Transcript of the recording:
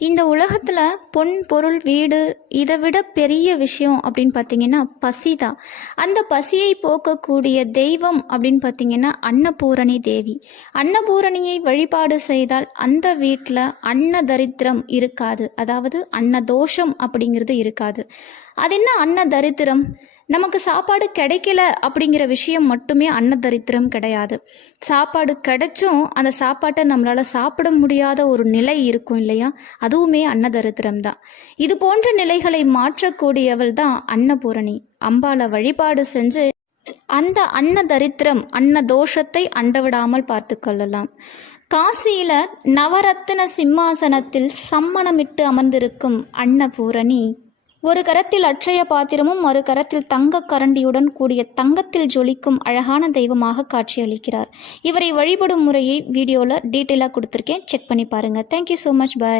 இந்த உலகத்தில் பொன் பொருள் வீடு இதை விட பெரிய விஷயம் அப்படின்னு பார்த்தீங்கன்னா பசி தான். அந்த பசியை போக்கக்கூடிய தெய்வம் அப்படின்னு பார்த்தீங்கன்னா அன்னபூரணி தேவி. அன்னபூரணியை வழிபாடு செய்தால் அந்த வீட்டில் அன்ன தரித்திரம் இருக்காது, அதாவது அன்னதோஷம் அப்படிங்கிறது இருக்காது. அது என்ன அன்ன தரித்திரம்? நமக்கு சாப்பாடு கிடைக்கல அப்படிங்கிற விஷயம் மட்டுமே அன்னதரித்திரம் கிடையாது. சாப்பாடு கிடைச்சும் அந்த சாப்பாட்டை நம்மளால் சாப்பிட முடியாத ஒரு நிலை இருக்கும் இல்லையா, அதுவுமே அன்னதரித்திரம் தான். இது போன்ற நிலைகளை மாற்றக்கூடியவள் தான் அன்னபூரணி. அம்பாளை வழிபாடு செஞ்சு அந்த அன்னதரித்திரம் அன்ன தோஷத்தை அண்டவிடாமல் பார்த்து கொள்ளலாம். காசியில் நவரத்தின சிம்மாசனத்தில் சம்மணமிட்டு அமர்ந்திருக்கும் அன்னபூரணி ஒரு கரத்தில் அட்சய பாத்திரமும் ஒரு கரத்தில் தங்க கரண்டியுடன் கூடிய தங்கத்தில் ஜொலிக்கும் அழகான தெய்வமாக காட்சியளிக்கிறார். இவரை வழிபடும் முறையை வீடியோவில் டீட்டெயிலாக கொடுத்துருக்கேன், செக் பண்ணி பாருங்கள். Thank you so much. பாய்.